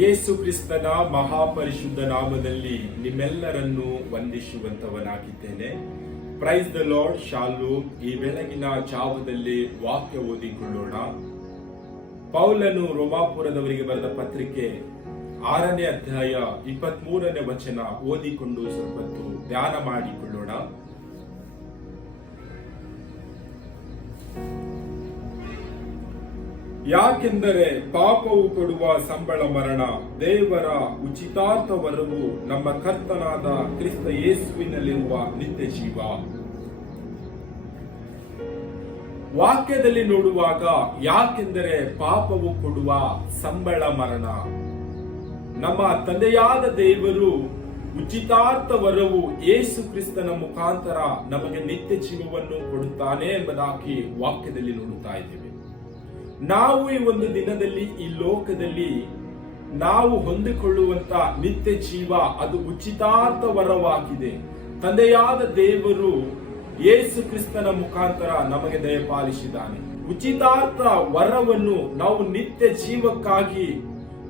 ಯೇಸು ಕ್ರಿಸ್ತನ ಮಹಾಪರಿಶುದ್ಧ ನಾಮದಲ್ಲಿ ನಿಮ್ಮೆಲ್ಲರನ್ನು ವಂದಿಸುವಂತವನಾಗಿದ್ದೇನೆ ಪ್ರೈಸ್ ದ ಲಾರ್ಡ್ ಶಾಲು ಈ ಬೆಳಗಿನ ಜಾವದಲ್ಲಿ ವಾಕ್ಯ ಓದಿಕೊಳ್ಳೋಣ. ಪೌಲನು ರೋಮಾಪುರದವರಿಗೆ ಬರೆದ ಪತ್ರಿಕೆ ಆರನೇ ಅಧ್ಯಾಯ ಇಪ್ಪತ್ತ್ ಮೂರನೇ ವಚನ ಓದಿಕೊಂಡು ಸ್ವಲ್ಪ ಧ್ಯಾನ ಮಾಡಿಕೊಳ್ಳೋಣ. ಯಾಕೆಂದರೆ ಪಾಪವು ಕೊಡುವ ಸಂಬಳ ಮರಣ, ದೇವರ ಉಚಿತಾರ್ಥ ವರವು ನಮ್ಮ ಕರ್ತನಾದ ಕ್ರಿಸ್ತ ಯೇಸುವಿನಲ್ಲಿರುವ ನಿತ್ಯ ಜೀವ ವಾಕ್ಯದಲ್ಲಿ ನೋಡುವಾಗ ಯಾಕೆಂದರೆ ಪಾಪವು ಕೊಡುವ ಸಂಬಳ ಮರಣ. ನಮ್ಮ ತಂದೆಯಾದ ದೇವರು ಉಚಿತಾರ್ಥ ವರವು ಯೇಸು ಕ್ರಿಸ್ತನ ಮುಖಾಂತರ ನಮಗೆ ನಿತ್ಯ ಜೀವವನ್ನು ಕೊಡುತ್ತಾನೆ ಎಂಬುದಾಗಿ ವಾಕ್ಯದಲ್ಲಿ ನೋಡುತ್ತಾ ಇದ್ದೇವೆ. ನಾವು ಈ ಒಂದು ದಿನದಲ್ಲಿ ಈ ಲೋಕದಲ್ಲಿ ನಾವು ಹೊಂದಿಕೊಳ್ಳುವಂತ ನಿತ್ಯ ಜೀವ ಅದು ಉಚಿತಾರ್ಥ ವರವಾಗಿದೆ. ತಂದೆಯಾದ ದೇವರು ಯೇಸು ಕ್ರಿಸ್ತನ ಮುಖಾಂತರ ನಮಗೆ ದಯಪಾಲಿಸಿದ್ದಾನೆ ಉಚಿತಾರ್ಥ ವರವನ್ನು ನಾವು ನಿತ್ಯ ಜೀವಕ್ಕಾಗಿ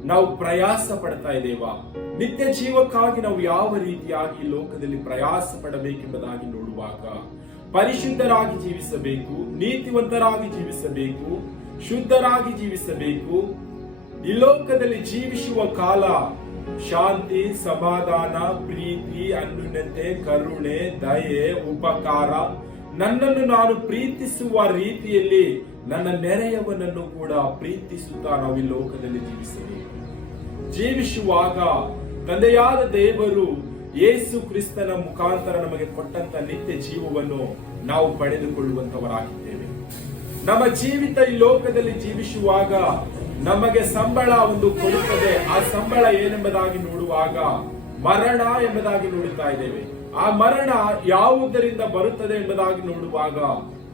ನಾವು ಪ್ರಯಾಸ ಪಡ್ತಾ ಇದ್ದೇವಾ? ನಿತ್ಯ ಜೀವಕ್ಕಾಗಿ ನಾವು ಯಾವ ರೀತಿಯಾಗಿ ಲೋಕದಲ್ಲಿ ಪ್ರಯಾಸ ಪಡಬೇಕೆಂಬುದಾಗಿ ನೋಡುವಾಗ, ಪರಿಶುದ್ಧರಾಗಿ ಜೀವಿಸಬೇಕು, ನೀತಿವಂತರಾಗಿ ಜೀವಿಸಬೇಕು ಶುದ್ಧರಾಗಿ ಜೀವಿಸಬೇಕು. ಈ ಲೋಕದಲ್ಲಿ ಜೀವಿಸುವ ಕಾಲ ಶಾಂತಿ, ಸಮಾಧಾನ, ಪ್ರೀತಿ, ಅನ್ಯೂನ್ಯತೆ, ಕರುಣೆ, ದಯೆ, ಉಪಕಾರ, ನನ್ನನ್ನು ನಾನು ಪ್ರೀತಿಸುವ ರೀತಿಯಲ್ಲಿ ನನ್ನ ನೆರೆಯವನನ್ನು ಕೂಡ ಪ್ರೀತಿಸುತ್ತಾ ನಾವು ಈ ಲೋಕದಲ್ಲಿ ಜೀವಿಸಬೇಕು. ಜೀವಿಸುವಾಗ ತಂದೆಯಾದ ದೇವರು ಯೇಸು ಕ್ರಿಸ್ತನ ಮುಖಾಂತರ ನಮಗೆ ಕೊಟ್ಟಂತ ನಿತ್ಯ ಜೀವವನ್ನು ನಾವು ಪಡೆದುಕೊಳ್ಳುವಂತವರಾಗಿದ್ದೇವೆ. ನಮ್ಮ ಜೀವಿತ ಈ ಲೋಕದಲ್ಲಿ ಜೀವಿಸುವಾಗ ನಮಗೆ ಸಂಬಳ ಒಂದು ಕೊಡುತ್ತದೆ. ಆ ಸಂಬಳ ಏನೆಂಬುದಾಗಿ ನೋಡುವಾಗ ಮರಣ ಎಂಬುದಾಗಿ ನೋಡುತ್ತಾ ಇದ್ದೇವೆ. ಆ ಮರಣ ಯಾವುದರಿಂದ ಬರುತ್ತದೆ ಎಂಬುದಾಗಿ ನೋಡುವಾಗ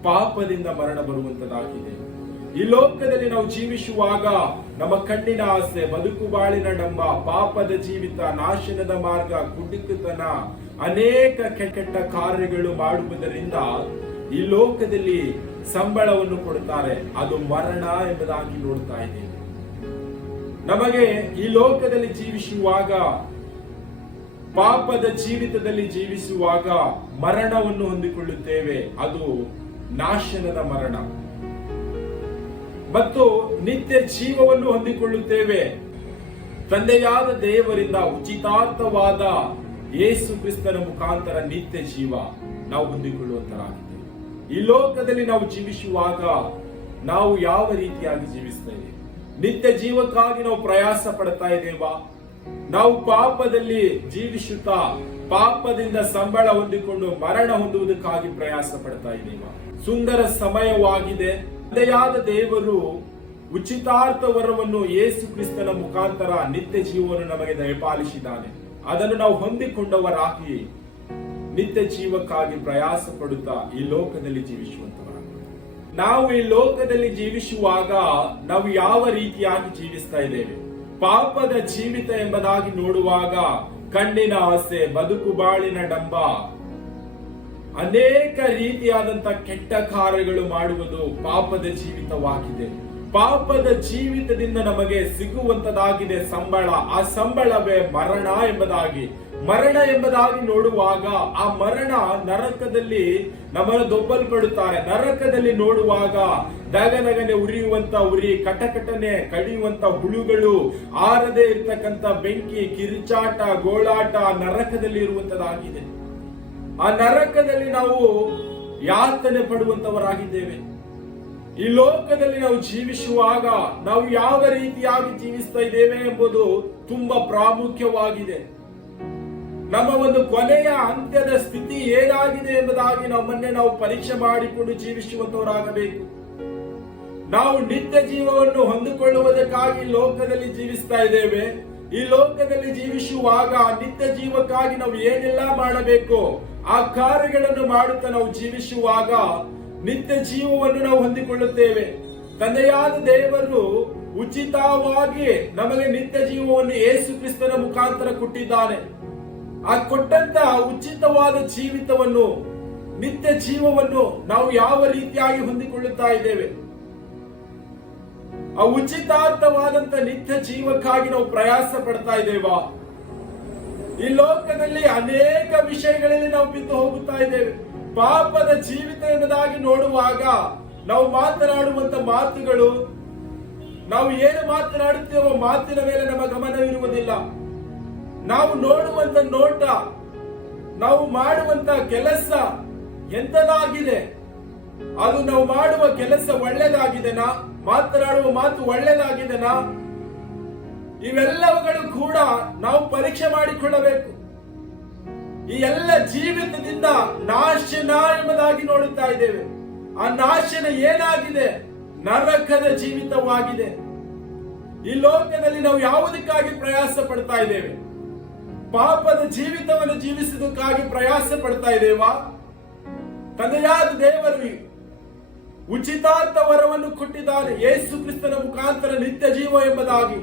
ಪಾಪದಿಂದ ಮರಣ ಬರುವಂತದಾಗಿದೆ. ಈ ಲೋಕದಲ್ಲಿ ನಾವು ಜೀವಿಸುವಾಗ ನಮ್ಮ ಕಣ್ಣಿನ ಆಸೆ, ಬದುಕು ಬಾಳಿನ ನಮ್ಮ ಪಾಪದ ಜೀವಿತ, ನಾಶನದ ಮಾರ್ಗ ಕುಡಿಕುತನ ಅನೇಕ ಕೆಟ್ಟ ಕಾರ್ಯಗಳು ಮಾಡುವುದರಿಂದ ಈ ಲೋಕದಲ್ಲಿ ಸಂಬಳವನ್ನು ಕೊಡುತ್ತಾರೆ, ಅದು ಮರಣ ಎಂಬುದಾಗಿ ನೋಡ್ತಾ ಇದ್ದೇವೆ ನಮಗೆ ಈ ಲೋಕದಲ್ಲಿ ಜೀವಿಸುವಾಗ, ಪಾಪದ ಜೀವಿತದಲ್ಲಿ ಜೀವಿಸುವಾಗ ಮರಣವನ್ನು ಹೊಂದಿಕೊಳ್ಳುತ್ತೇವೆ, ಅದು ನಾಶನದ ಮರಣ. ಮತ್ತು ನಿತ್ಯ ಜೀವವನ್ನು ಹೊಂದಿಕೊಳ್ಳುತ್ತೇವೆ. ತಂದೆಯಾದ ದೇವರಿಂದ ಉಚಿತಾರ್ಥವಾದ ಯೇಸು ಕ್ರಿಸ್ತನ ಮುಖಾಂತರ ನಿತ್ಯ ಜೀವ ನಾವು ಹೊಂದಿಕೊಳ್ಳುವಂತರಾಗಿದ್ದೇವೆ. ಈ ಲೋಕದಲ್ಲಿ ನಾವು ಜೀವಿಸುವಾಗ ನಾವು ಯಾವ ರೀತಿಯಾಗಿ ಜೀವಿಸ್ತೇವೆ? ನಿತ್ಯ ಜೀವಕ್ಕಾಗಿ ನಾವು ಪ್ರಯಾಸ ಪಡ್ತಾ ಇದ್ದೇವಾ? ನಾವು ಪಾಪದಲ್ಲಿ ಜೀವಿಸುತ್ತಾ ಪಾಪದಿಂದ ಸಂಬಳ ಹೊಂದಿಕೊಂಡು ಮರಣ ಹೊಂದುವುದಕ್ಕಾಗಿ ಪ್ರಯಾಸ ಪಡ್ತಾ ಇದ್ದೇವ? ಸುಂದರ ಸಮಯವಾಗಿದೆ. ತಂದೆಯಾದ ದೇವರು ಉಚಿತಾರ್ಥ ವರವನ್ನು ಯೇಸು ಕ್ರಿಸ್ತನ ಮುಖಾಂತರ ನಿತ್ಯ ಜೀವವನ್ನು ನಮಗೆ ದಯಪಾಲಿಸಿದ್ದಾನೆ. ಅದನ್ನು ನಾವು ಹೊಂದಿಕೊಂಡವರಾಗಿ ನಿತ್ಯ ಜೀವಕ್ಕಾಗಿ ಪ್ರಯಾಸ ಪಡುತ್ತಾ ಈ ಲೋಕದಲ್ಲಿ ಜೀವಿಸುವಂತವರ ನಾವು ಈ ಲೋಕದಲ್ಲಿ ಜೀವಿಸುವಾಗ ನಾವು ಯಾವ ರೀತಿಯಾಗಿ ಜೀವಿಸ್ತಾ ಇದ್ದೇವೆ? ಪಾಪದ ಜೀವಿತ ಎಂಬುದಾಗಿ ನೋಡುವಾಗ ಕಣ್ಣಿನ ಆಸೆ, ಬದುಕು ಬಾಳಿನ ಡಂಬ, ಅನೇಕ ರೀತಿಯಾದಂತ ಕೆಟ್ಟ ಕಾರ್ಯಗಳು ಮಾಡುವುದು ಪಾಪದ ಜೀವಿತವಾಗಿದೆ. ಪಾಪದ ಜೀವಿತದಿಂದ ನಮಗೆ ಸಿಗುವಂತದಾಗಿದೆ ಸಂಬಳ. ಆ ಸಂಬಳವೇ ಮರಣ ಎಂಬುದಾಗಿ ಮರಣ ಎಂಬುದಾಗಿ ನೋಡುವಾಗ ಆ ಮರಣ ನರಕದಲ್ಲಿ ನಮ್ಮನ್ನು ದೊಬ್ಬಲ್ಪಡುತ್ತಾರೆ. ನರಕದಲ್ಲಿ ನೋಡುವಾಗ ದಗದಗನೆ ಉರಿಯುವಂತ ಉರಿ, ಕಟಕಟನೆ ಕಡಿಯುವಂತ ಹುಳುಗಳು, ಆರದೆ ಇರ್ತಕ್ಕಂತ ಬೆಂಕಿ, ಕಿರಿಚಾಟ, ಗೋಳಾಟ ನರಕದಲ್ಲಿ ಇರುವಂತದಾಗಿದೆ ಆ ನರಕದಲ್ಲಿ ನಾವು ಯಾತನೆ ಪಡುವಂತವರಾಗಿದ್ದೇವೆ. ಈ ಲೋಕದಲ್ಲಿ ನಾವು ಜೀವಿಸುವಾಗ ನಾವು ಯಾವ ರೀತಿಯಾಗಿ ಜೀವಿಸ್ತಾ ಇದ್ದೇವೆ ಎಂಬುದು ತುಂಬಾ ಪ್ರಾಮುಖ್ಯವಾಗಿದೆ. ನಮ್ಮ ಒಂದು ಕೊನೆಯ ಅಂತ್ಯದ ಸ್ಥಿತಿ ಏನಾಗಿದೆ ಎಂಬುದಾಗಿ ನಮ್ಮನ್ನೇ ನಾವು ಪರೀಕ್ಷೆ ಮಾಡಿಕೊಂಡು ಜೀವಿಸುವಂತವರಾಗಬೇಕು ನಾವು ನಿತ್ಯ ಜೀವವನ್ನು ಹೊಂದಿಕೊಳ್ಳುವುದಕ್ಕಾಗಿ ಲೋಕದಲ್ಲಿ ಜೀವಿಸ್ತಾ ಇದ್ದೇವೆ. ಈ ಲೋಕದಲ್ಲಿ ಜೀವಿಸುವಾಗ ನಿತ್ಯ ಜೀವಕ್ಕಾಗಿ ನಾವು ಏನೆಲ್ಲ ಮಾಡಬೇಕು? ಆ ಕಾರ್ಯಗಳನ್ನು ಮಾಡುತ್ತಾ ನಾವು ಜೀವಿಸುವಾಗ ನಿತ್ಯ ಜೀವವನ್ನು ನಾವು ಹೊಂದಿಕೊಳ್ಳುತ್ತೇವೆ. ತಂದೆಯಾದ ದೇವರು ಉಚಿತವಾಗಿ ನಮಗೆ ನಿತ್ಯ ಜೀವವನ್ನು ಯೇಸು ಕ್ರಿಸ್ತನ ಮುಖಾಂತರ ಕೊಟ್ಟಿದ್ದಾನೆ. ಆ ಕೊಟ್ಟಂತ ಉಚಿತವಾದ ಜೀವಿತವನ್ನು, ನಿತ್ಯ ಜೀವವನ್ನು ನಾವು ಯಾವ ರೀತಿಯಾಗಿ ಹೊಂದಿಕೊಳ್ಳುತ್ತಾ ಇದ್ದೇವೆ? ಆ ಉಚಿತಾರ್ಥವಾದಂತ ನಿತ್ಯ ಜೀವಕ್ಕಾಗಿ ನಾವು ಪ್ರಯಾಸ ಪಡ್ತಾ ಇದ್ದೇವಾ? ಈ ಲೋಕದಲ್ಲಿ ಅನೇಕ ವಿಷಯಗಳಲ್ಲಿ ನಾವು ಬಿದ್ದು ಹೋಗುತ್ತಾ ಇದ್ದೇವೆ. ಪಾಪದ ಜೀವಿತ ಎಂಬುದಾಗಿ ನೋಡುವಾಗ ನಾವು ಮಾತನಾಡುವಂತ ಮಾತುಗಳು, ನಾವು ಏನು ಮಾತನಾಡುತ್ತೇವೋ ಮಾತಿನ ಮೇಲೆ ನಮ್ಮ ಗಮನವಿರುವುದಿಲ್ಲ. ನಾವು ನೋಡುವಂತ ನೋಟ, ನಾವು ಮಾಡುವಂತ ಕೆಲಸ ಎಂತದಾಗಿದೆ ಅದು ನಾವು ಮಾಡುವ ಕೆಲಸ ಒಳ್ಳೆದಾಗಿದೆನಾ? ಮಾತನಾಡುವ ಮಾತು ಒಳ್ಳೆದಾಗಿದೆನಾ? ಇವೆಲ್ಲವುಗಳು ಕೂಡ ನಾವು ಪರೀಕ್ಷೆ ಮಾಡಿಕೊಳ್ಳಬೇಕು. ಈ ಎಲ್ಲ ಜೀವಿತದಿಂದ ನಾಶನ ಎಂಬುದಾಗಿ ನೋಡುತ್ತಾ ಇದ್ದೇವೆ. ಆ ನಾಶನ ಏನಾಗಿದೆ? ನರಕದ ಜೀವಿತವಾಗಿದೆ. ಈ ಲೋಕದಲ್ಲಿ ನಾವು ಯಾವುದಕ್ಕಾಗಿ ಪ್ರಯಾಸ ಪಡ್ತಾ ಇದ್ದೇವೆ? ಪಾಪದ ಜೀವಿತವನ್ನು ಜೀವಿಸುವುದಕ್ಕಾಗಿ ಪ್ರಯಾಸ ಪಡ್ತಾ ಇದ್ದೇವಾ? ತಂದೆಯಾದ ದೇವರು ಉಚಿತಾರ್ಥ ವರವನ್ನು ಕೊಟ್ಟಿದ್ದಾರೆ ಯೇಸು ಕ್ರಿಸ್ತನ ಮುಖಾಂತರ ನಿತ್ಯ ಜೀವ ಎಂಬುದಾಗಿ.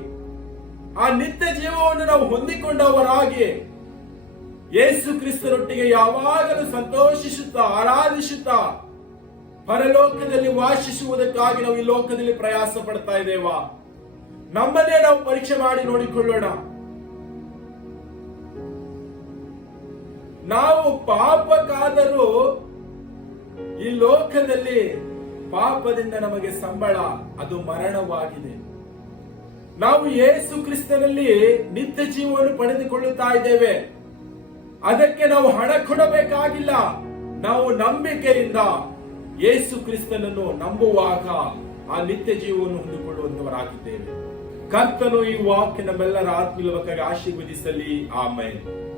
ಆ ನಿತ್ಯ ಜೀವವನ್ನು ನಾವು ಹೊಂದಿಕೊಂಡವರಾಗಿ ಯೇಸು ಕ್ರಿಸ್ತರೊಟ್ಟಿಗೆ ಯಾವಾಗಲೂ ಸಂತೋಷಿಸುತ್ತಾ, ಆರಾಧಿಸುತ್ತಾ, ಪರಲೋಕದಲ್ಲಿ ವಾಸಿಸುವುದಕ್ಕಾಗಿ ನಾವು ಈ ಲೋಕದಲ್ಲಿ ಪ್ರಯಾಸ ಪಡ್ತಾ ಇದ್ದೇವಾ? ನಮ್ಮನ್ನೇ ನಾವು ಪರೀಕ್ಷೆ ಮಾಡಿ ನೋಡಿಕೊಳ್ಳೋಣ. ನಾವು ಪಾಪಕ್ಕಾದರೂ ಈ ಲೋಕದಲ್ಲಿ ಪಾಪದಿಂದ ನಮಗೆ ಸಂಬಳ, ಅದು ಮರಣವಾಗಿದೆ. ನಾವು ಯೇಸು ಕ್ರಿಸ್ತನಲ್ಲಿ ನಿತ್ಯ ಜೀವವನ್ನು ಪಡೆದುಕೊಳ್ಳುತ್ತಾ ಇದ್ದೇವೆ. ಅದಕ್ಕೆ ನಾವು ಹಣ ಕೊಡಬೇಕಾಗಿಲ್ಲ. ನಾವು ನಂಬಿಕೆಯಿಂದ ಯೇಸು ಕ್ರಿಸ್ತನನ್ನು ನಂಬುವಾಗ ಆ ನಿತ್ಯ ಜೀವವನ್ನು ಹೊಂದಿಕೊಳ್ಳುವಂತವರಾಗಿದ್ದೇವೆ. ಕರ್ತನು ಈ ವಾಕ್ಯ ನಮ್ಮೆಲ್ಲರ ಆತ್ಮೀಲವಕ್ಕಾಗಿ ಆಶೀರ್ವದಿಸಲಿ. ಆಮೇಲೆ